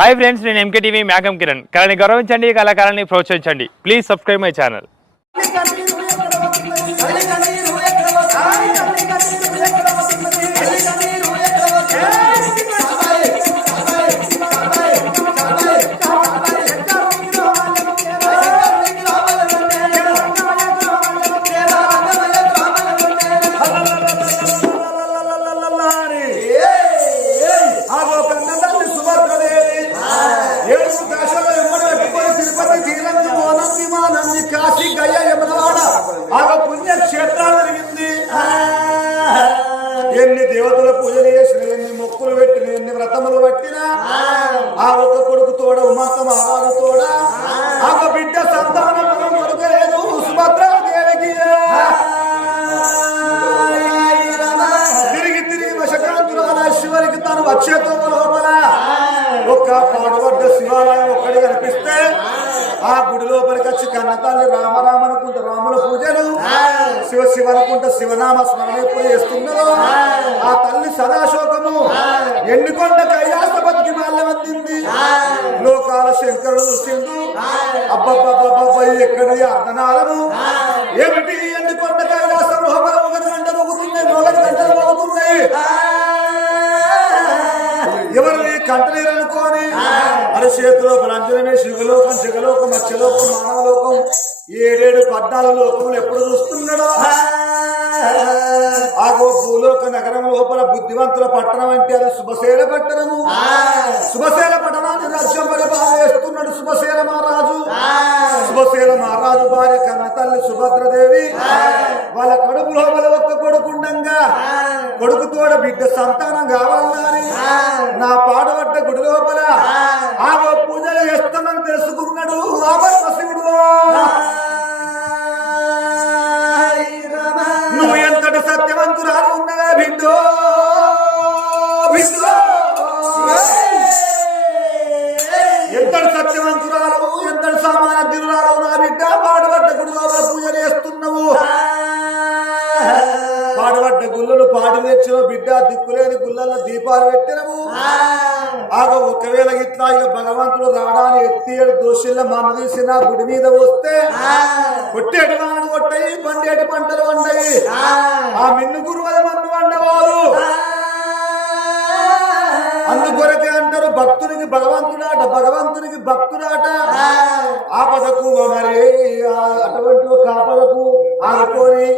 Hi friends, నేను MKTV మేఘం కిరణ్. కళని గౌరవించండి, కళాకారాన్ని ప్రోత్సహించండి. Please subscribe my channel. ఎన్ని దేవతల పూజలు చేసిన, ఎన్ని మొక్కులు పెట్టిన, ఎన్ని వ్రతములు పట్టినా ఆ ఒక్క కొడుకు తోడ ఉమాత మహారాజు తోడ ఆ బిడ్డ సంతానం మనం కొడుకలేదు సుభద్రాదేవికి. తిరిగి తిరిగి వశకాంతురాల శివునికి తను వచ్చేతో లోపల ఒక్క పాడుబడ్డ శివాలయం ఒక్కడి కనిపిస్తే ఆ గుడి లోపలికి వచ్చి కన్న తల్లి రామరామ అనుకుంటూ రాముల పూజలు, శివ శివ అనుకుంటూ శివనామ స్మరణ ఎప్పుడు చేస్తున్నదో ఆ తల్లి సదాశోకము ఎండుకొండ కైలాసపతికి మాల్యమందింది. లోకాల శంకరుడు చూసిండు, అబ్బబ్బబ్బబ్బ ఎక్కడ అర్ధనాలను ఏమిటి ఎండుకొండ కైలాసం లోపల ఒకటి గంటలు మోగుతున్నాయి, ఒకటి గంటలు మోగుతున్నాయి. ఎవరిని కంటనీరు అనుకోని అరచేతిలో అంజనమే శివలోకం, జగలోకం, మత్స్యలోకం, మానవలోకం, 7 14 లోకములు ఎప్పుడు చూస్తున్నాడో ఆగో భూలోక నగరం లోపల బుద్ధివంతుల పట్టణం అంటే అది శుభశైల పట్టణము. శుభశైల పట్టణాన్ని రాజ్యం పరిపాలన చేస్తున్నాడు శుభశైల మహారాజు. శుభశైల మహారాజు భార్య కన్న తల్లి సుభద్రదేవి వాళ్ళ కడుపు లోపల ఒక్క కొడుకుండంగా కొడుకుతోడ బిడ్డ సంతానం కావాలని నా పాడబడ్డ గుడి లోపల ఆగో పూజలు చేస్తానని తెలుసుకున్నాడు శివుడు. నువ్వు ఎంతటి సత్యవంతురాలు ఉన్నవే బిడ్డో బిడ్డో, ఎంతటి సత్యవంతురాలు, ఎంతటి సామాన్యురాలు నా బిడ్డ. పాడబడ్డ గుడి లోపల పూజలు చేస్తున్నావు. పాడబడ్డ గుళ్ళను పాడి తెచ్చిన బిడ్డ, దిక్కులేని గుళ్ళల్లో దీపాలు పెట్టినము. ఆగ ఒకవేళ ఇట్లా ఇక భగవంతుడు రావడానికి ఎత్తియేడు దోషుల్లో మన తీసిన గుడి మీద వస్తే కొట్టేటి వాడు కొట్టాయి, పండేటి పంటలు వండాయి. ఆ మిన్ను గురువుల మన్ను వండవారు. అందుకొరకే అంటారు భక్తునికి భగవంతుడాట, భగవంతునికి భక్తుడాట. ఆపదకు మరి అటువంటి ఒక ఆపదకు ఆనుకొని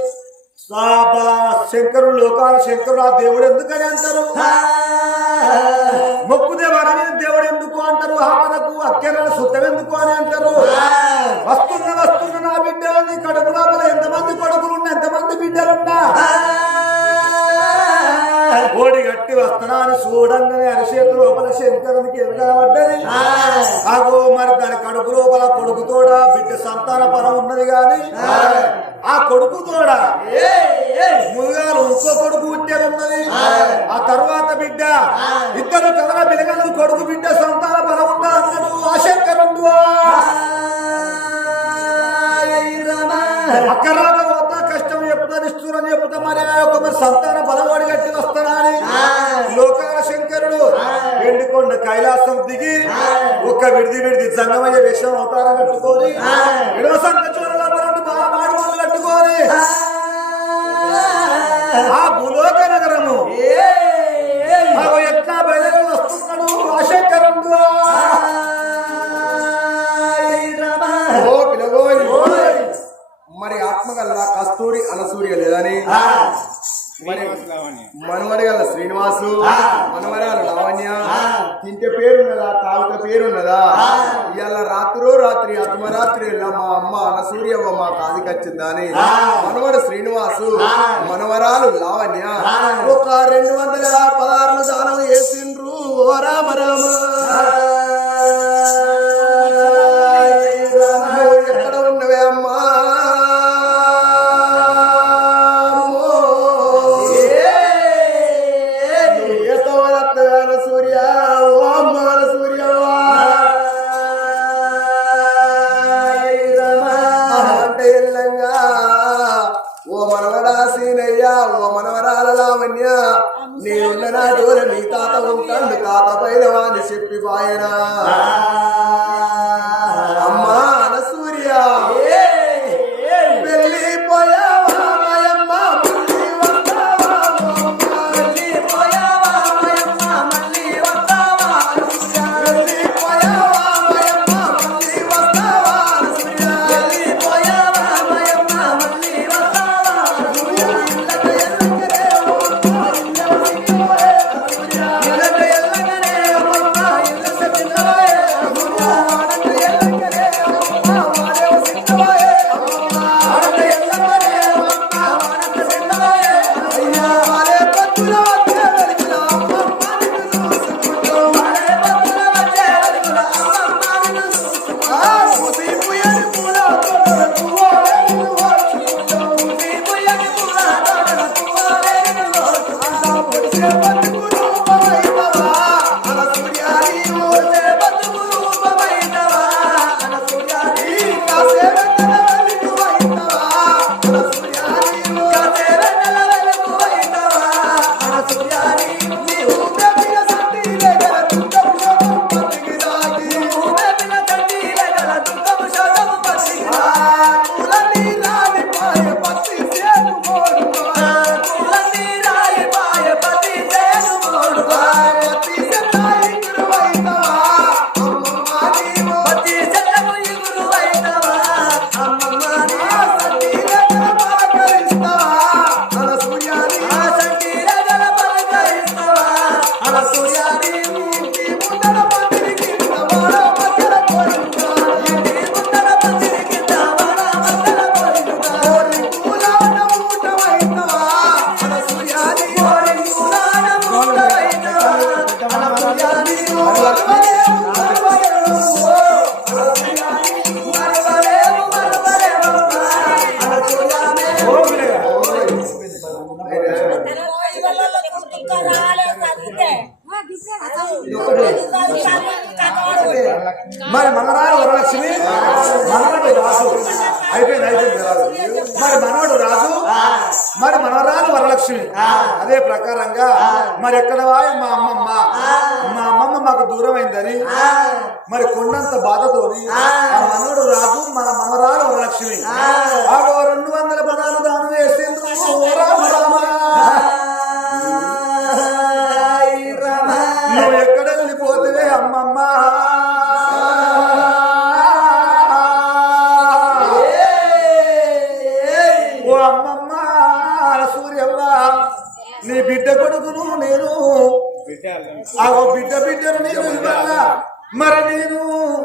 శంకరుడు, లోకాల శంకరుడు ఆ దేవుడు ఎందుకని అంటారు. మొక్కుదేవారని దేవుడు ఎందుకు అంటారు. ఆపదకు అక్కెర శుద్ధం ఎందుకు అని అంటారు. వస్తున్న నా బిడ్డలని కడుపు లోపల ఎంతమంది కొడుకులున్నా, ఎంతమంది బిడ్డలున్నా ఓడి గట్టి వస్తున్నాను చూడంగానే అరిచేతు లోపల శంకరునికి ఎదుగబడ్డది. ఆగో మరి దాని కడుపు లోపల కొడుకుతోడ బిడ్డ సంతాన పరం ఉన్నది గాని ఆ కొడుకుతోడ ముందుగాలు ఇంకో కొడుకు పుట్టేది ఉన్నది. ఆ తర్వాత బిడ్డ ఇద్దరు కవల బిలగలు కొడుకు బిడ్డ సంతాన పరం ఉన్నది అన్నాడు ఆ శంకరుడు. అక్కరాక పోతా కష్టం ఎప్పుడని ఇస్తున్నారని చెప్తా మరి ఒక సంతాన బలవాడి గట్టి వస్తానని లోకాల శంకరుడు ఎండుకొండ కైలాసం దిగి ఒక్క విడిది జంగమయ్య వేషం అవతారం కట్టుకొని విడవ సంత చోరల బాగా మాడి వాళ్ళు కట్టుకొని ఆ భూలోక నగరము ఎట్లా బయలు వస్తున్నాడు ఆ శంకరుడు. మరి ఆత్మగల్ల కస్తూరి అనసూర్య లేదని మరి మనవడి గల శ్రీనివాసు, మనవరాలు లావణ్య, తింటే పేరున్నదా, తాగుత పేరున్నదా. ఇవాళ రాత్రి అర్ధరాత్రి మా అమ్మ అనసూర్యవ్వ మా కాదికి వచ్చిందని మనవడు శ్రీనివాసు, మనవరాలు లావణ్య ఒక 216 దానం చేసిండ్రు. ఓ రామ రామ, ఎక్కడ ఉన్నవే అమ్మా. ఓ మనవరా సీనయ్య, ఓ మనవరాల లావణ్య, నేనున్న నాటోల నీ తాత తాత ఉంటాడు తాత పైలవా అని చెప్పి పాయనా అమ్మా అనసూర్య వెళ్ళిపోయావా మాయమ్మ మళ్ళీ వస్తావా వెళ్ళిపోయావా మాయమ్మ మళ్ళీ వస్తావా వెళ్ళిపోయావా మాయమ్మ మళ్ళీ వస్తావా వెళ్ళిపోయావా మాయమ్మ మళ్ళీ వస్తావా మరి మనవరాలు వరలక్ష్మి మనవడు రాజు అయిపోయింది మరి మనవడు రాజు మరి మనవరాలు వరలక్ష్మి అదే ప్రకారంగా మరి ఎక్కడ మా అమ్మమ్మ మాకు దూరం అయిందని మరి కొండంత బాధతోని మనవడు రాజు మన మనవరాలు వరలక్ష్మి 200 బనాలు దానం వేసింది నువ్వు ఎక్కడ వెళ్ళిపోతే అమ్మమ్మ ఓ అమ్మమ్మ సూర్యవ్వ నీ బిడ్డ కొడుకును నేను ఆ బిడ్డను నేను ఇవ్వాలా మరి నేను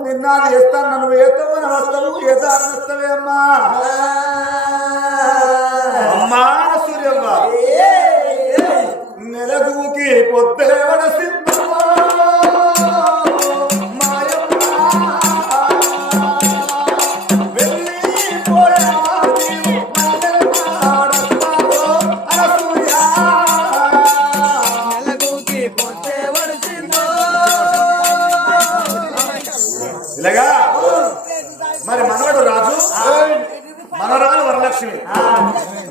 నిన్న చేస్తాను నన్ను ఏతవన వస్తావు ఏ దారి వస్తావే అమ్మా అమ్మా సూర్యవ్వ నెలదూకి పొద్దేవడ సిద్ధమా ఇలాగా మరి మనవడు రాజు మనవరాలు వరలక్ష్మి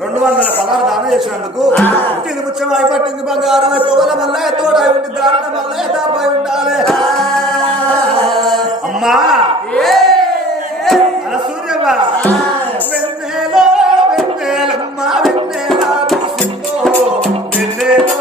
200 పదాలు దానం చేసినందుకు పుట్టింది ముత్యం అయిపట్టింది బంగారం తోల మల్ల తోడై ఉండి దారుణ మల్ల దాపై ఉండాలి అమ్మా సూర్యమ్మ వెన్నెలో వెన్నెలమ్మ వెన్నెలా వెన్నెలో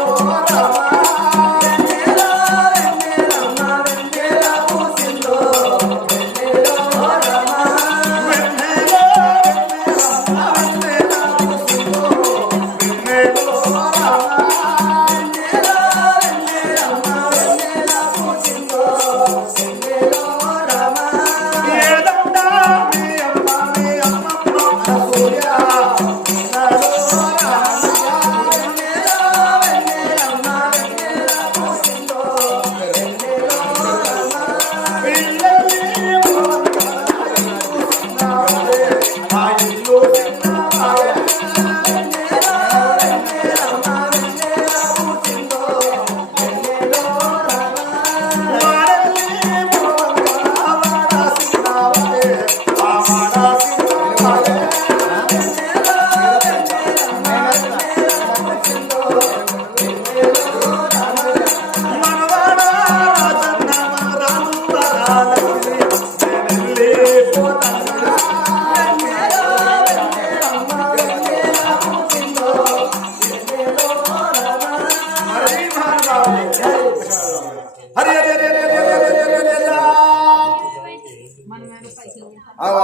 Rama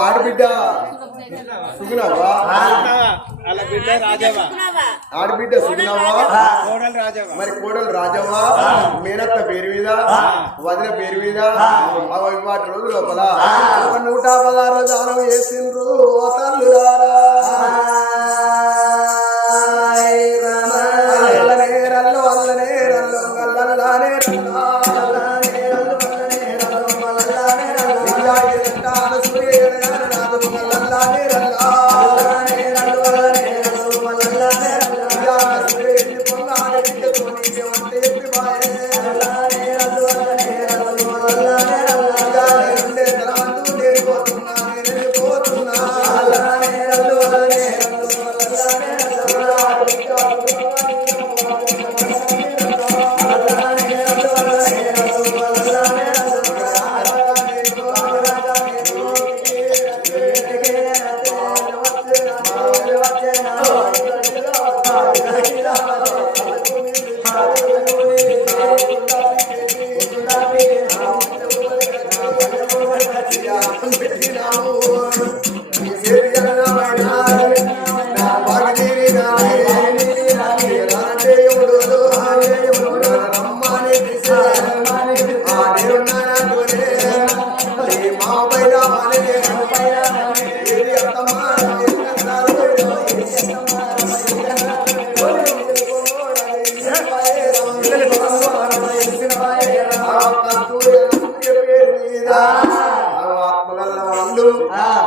ఆడబిడ్డ సుగుణవా ఆడబిడ్డ సుగుణవా మరి కోడలు రాజవ్వా మేనత్త పేరు మీద వదిన పేరు మీద వాటి రోజు లోపల 116 దానం చేసిండ్రు ఓ తల్లులారా అల్లనేరల్లో అల్లనేరల్లో అల్లలానే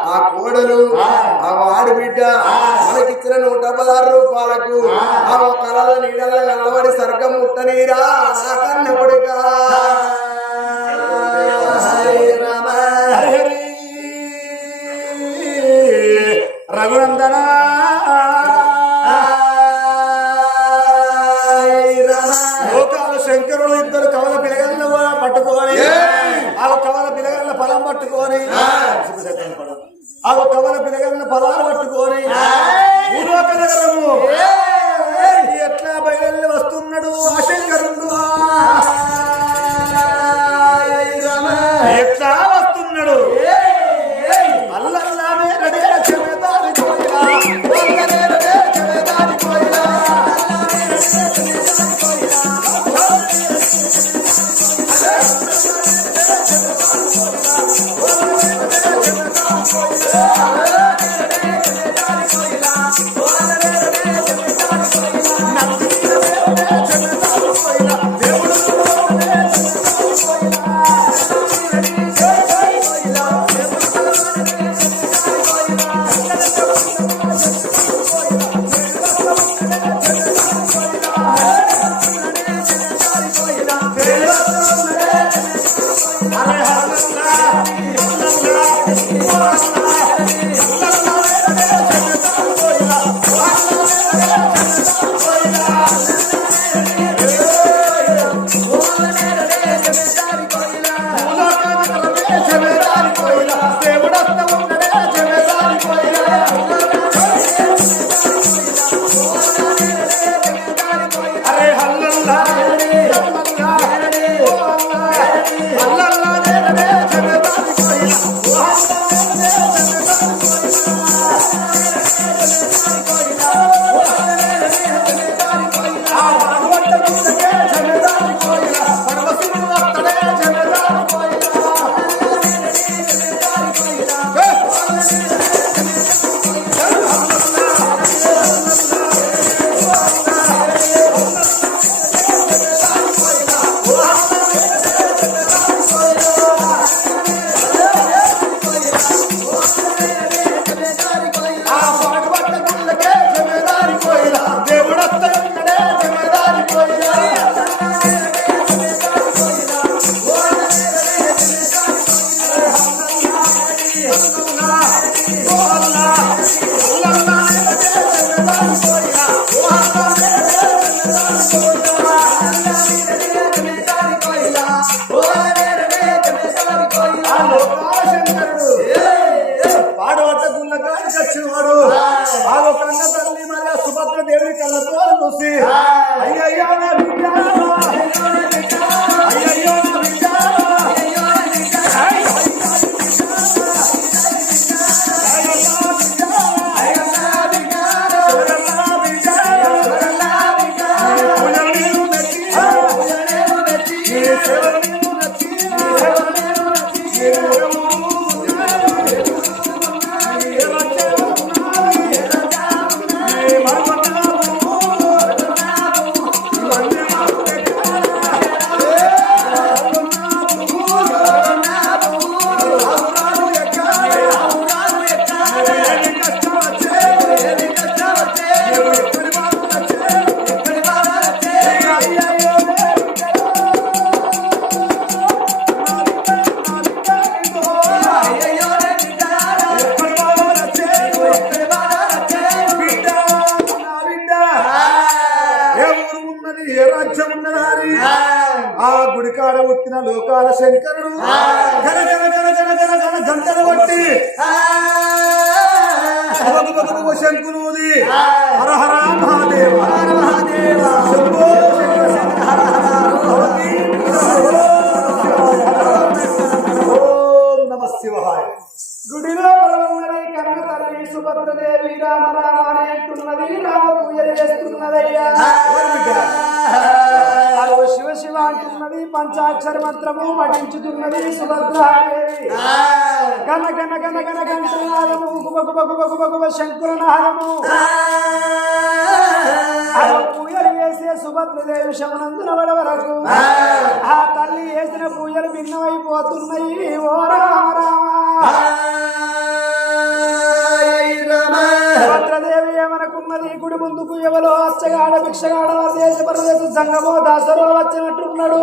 ఆ కోడలు ఆ ఆడబిడ్డ మనకిచ్చిన 116 రూపాయలకు ఆ కళల నీడల కలవడి సర్గం ముట్టనీరా నా కన్నబడిగా రఘునందన లోకాల శంకరుడు ఇద్దరు కవల పిలగలను పట్టుకొని ఆ కవల పిలగల ఫలం పట్టుకొని ఆ కవల పిలగల ఫలాలు పట్టుకొని భూలోక నగరము ఎట్లా బయలు వస్తున్నాడు ఆ శంకరుడు ఎట్లా వస్తున్నాడు అల్లల్లానే నడే చెమేదారి కోయిలా అల్లనే నడే చెమేదారి కోయిలా అల్లల్లా శంకరుడు పాడవట్ట గుళ్ళకాడికి వచ్చినవాడు ఆ ఒక తల్లి మరి సుభద్ర దేవి కళ్ళతో చూసి అయ్యయ్యో నా బిడ్డ అయ్యయ్యో నా బిడ్డ ఆ గుడికాడ పుట్టిన లోకాల శంకరుడు జన జన జన జన జన జన గంటలు కొట్టి శంకునూది హర హర మహాదేవ హర మహాదేవ శంభో శంకర శంకర హర హర ఓం నమః శివాయ. గుడిలో ఉన్నది కనక తల్లి సుభద్రదేవి రామ రామ అని అంటున్నది రామ పూజలు చేస్తున్నదయ్యా శివ శివ అంటున్నది పంచాక్షర మంత్రము పఠించుతున్నది సుభద్రాదేవి గన గన గన గన గంటనాదము గుబగు బగు బగు బగు శంకురనాదము పూజలు చేసే సుభద్రదేవి శమనందున వరకు ఆ తల్లి చేసిన పూజలు భిన్నమైపోతున్నాయి ఓ రామ రామ భద్రదేవి ఏమనుకున్నది గుడి ముందుకు ఎవరో అచ్చగాడ భిక్షగాడ దేశ పరదేశ సంగమో దాసరో వచ్చినట్టున్నాడు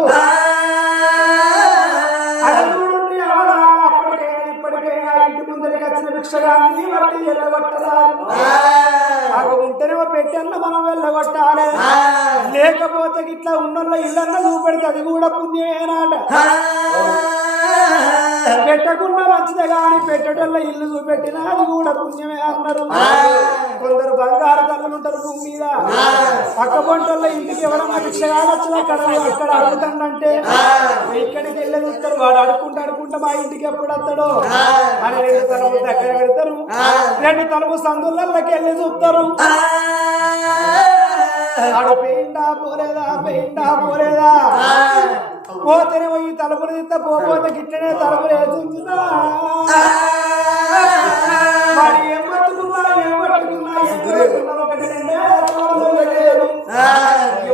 అప్పటికైనా ఇప్పటికైనా ఇంటి ముందరికి వచ్చిన భిక్షగాన్ని బట్టి వెళ్ళగొట్టరాదు ఉంటేనేమో పెట్టన్న మనం వెళ్ళగొట్టాలి లేకపోతే ఇట్లా ఉన్న ఇళ్ళన్న చూపెడితే అది కూడా పుణ్యమేనాట పెట్టకుండా మంచిదే కానీ పెట్టడంలో ఇల్లు చూపెట్టినా అది కూడా పుణ్యమే అన్నారు కొందరు బంగారు తల్లులు ఉంటారు భూమి మీద పక్క పొంటల్లో ఇంటికి ఎవరన్నా భిక్షగాడు వచ్చినా అక్కడ అడుగుతాడంటే ఇక్కడికి వెళ్ళి చూస్తారు వాడు అడుక్కుంటా మా ఇంటికి ఎప్పుడు వస్తాడో అని 2 తలుపు దగ్గర పెడతారు 2 తలుపు సందులకి వెళ్ళి చూస్తారు ఆడు పెయిండా పోలేదా పోతేనే ఈ తలుపులు తింటా పోతే గిట్టనే తలుపులు వేస్తుందా మరి ఏం పట్టుకున్నా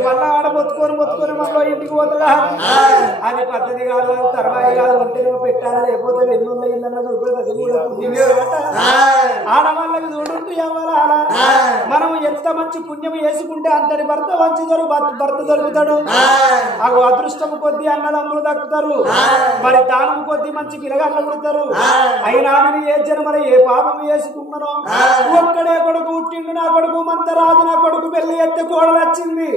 మళ్ళా ఆడ మొత్తుకొని మళ్ళీ ఇంటికి పోతుందా అది పద్ధతి కాదు తర్వాత కాదు ఒంటేనే పెట్టాలి లేకపోతే ఎన్నున్న ఇళ్ళన్నా చూపెడతాది కూడా ఆడవాళ్ళకి చూడుంటూ ఎవరాల మనం ఎంత మంచి పుణ్యం వేసుకుంటే అంతటి భర్త మంచి భర్త దొరుకుతాడు అగో అదృష్టం కొద్ది అన్నదమ్ములు దక్కుతారు మరి దానం కొద్ది మంచి గిరగళ్ళు పుడతారు అయినా ఏ జన్మల ఏ పాపం వేసుకున్నానో ఒక్కడే కొడుకు పుట్టిండు నా కొడుకు మంతరాజు నా కొడుకు పెళ్లి ఎత్తే కోడలు వచ్చింది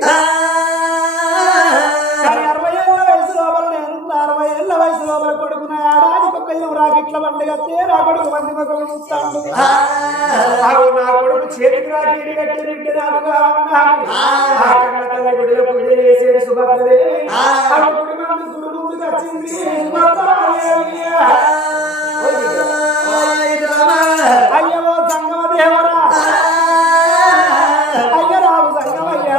కానీ 60 ఏళ్ల వయసు లోపల నేను 60 ఏళ్ల వయసు లోపల కొడుకు నా ఏడాదికి ఒక రాకెట్ల బండి కట్టే నా కొడుకు బండి మొక్క చూస్తాడు నా కొడుకు చేతికి రాకెట్ కట్టి తింటే నాకు తల్లి గుడిలో పూజ చేసేది సుభద్రదేవి గుడి మంది గుడి వచ్చింది అయ్యవో సంగమ దేవరా అయ్యరావు సంగమయ్యా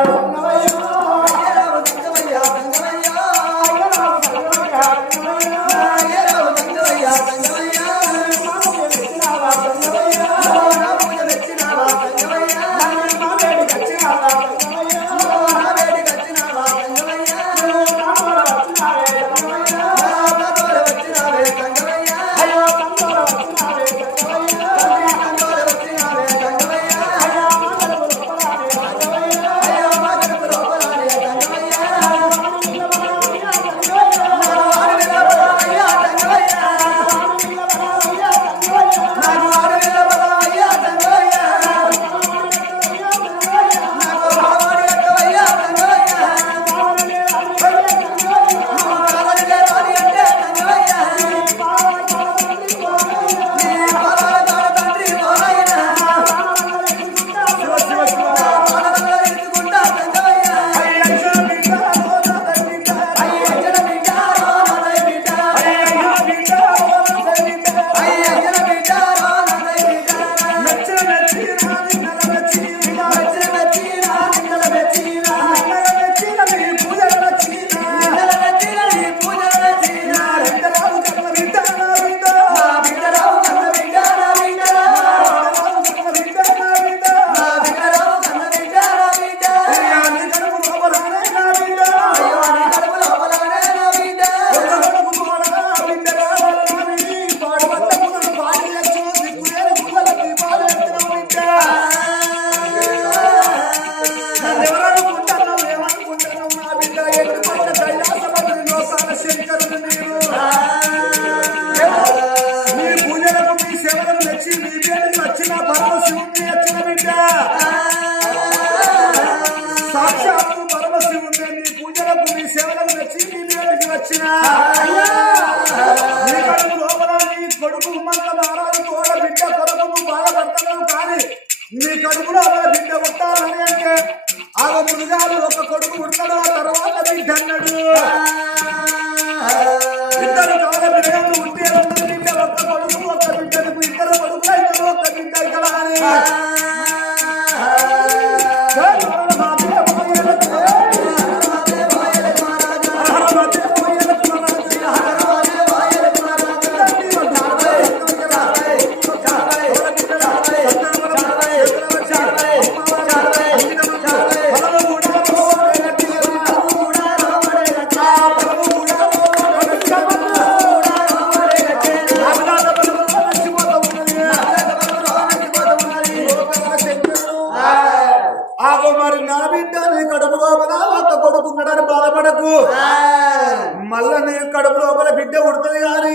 గాని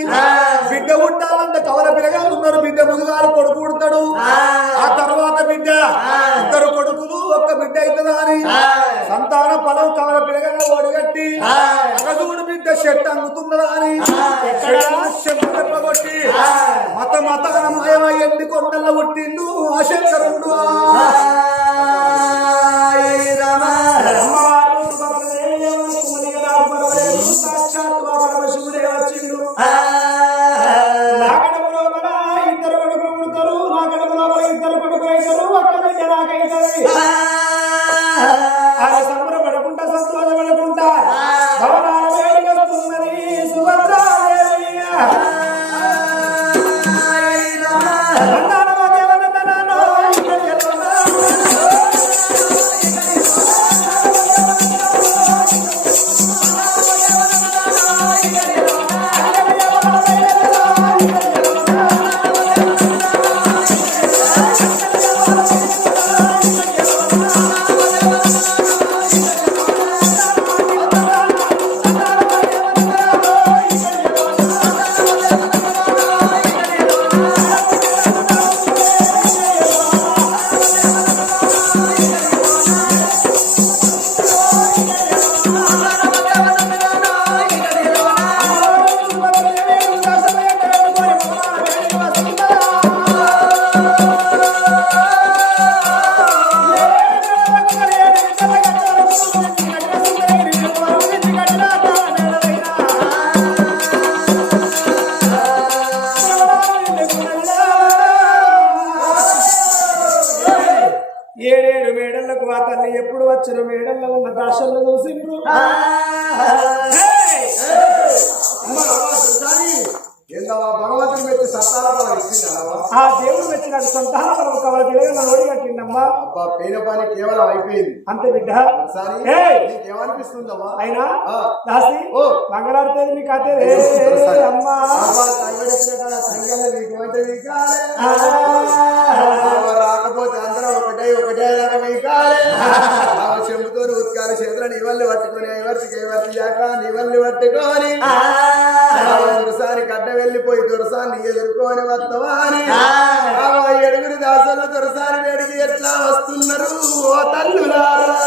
బిడ్డ పుట్టాలంటే కవల పిల్లగాలు ఉన్నారు. బిడ్డ ముందుగాలు కొడుకు పుడతాడు. ఆ తర్వాత బిడ్డ ఇద్దరు కొడుకులు ఒక్క బిడ్డ అవుతుందా అని సంతాన ఫలం కవల పిల్లగాలు ఓడిగట్టి అగదూడు బిడ్డ చెట్టు అందుతున్నదా అని కొట్టి మత మాయమై ఎండి కొండల్లో పుట్టిండు ఆ శంకరుడు. పరమశివుడే వచ్చిండు. నా కడుపు లోపల ఇద్దరు కొడుకులు పుడతారు. నా కడుపు లోపల ఇద్దరు కొడుకులు అవుతారు. ఒక్క బిడ్డ నాకైతుంది. ఆయన సంబరపడకుండా సంతోషపడకుండా భవనాల వేడిగా వస్తున్నది సుభద్రాదేవి. ఏడేడు మేడలకు ఆ తల్లి ఎప్పుడు వచ్చిన మేడల్లో ఉన్న దాశల్లో చూసిండ్రు. భగవంతుని మెచ్చి సంతాన బలం ఇచ్చిందమ్మా. ఆ దేవుడు మెచ్చిన సంతాన బలం కవల పిల్లగా నోడి కట్టిండమ్మా. అబ్బా పైన పని కేవలం అయిపోయింది అంతే బిడ్డ. నీకేమనిపిస్తుందమ్మా? అయినా దాసి మంగళాడితే మీకు అదే అమ్మా రాకపోతే అందరం ఒకటే మీకాలే చెంపుతో ఉత్కాల చేతులను ఇవల్ని పట్టుకొని ఎవరికి జాక ఇవల్ని పట్టుకొని దొరసాని కట్ట వెళ్ళిపోయి దొరసాన్ని ఎదుర్కొని వస్తావా అని ఏడుగురి దాసలు దొరసాని వేడికి ఎట్లా వస్తున్నారు ఓ తల్లులారా.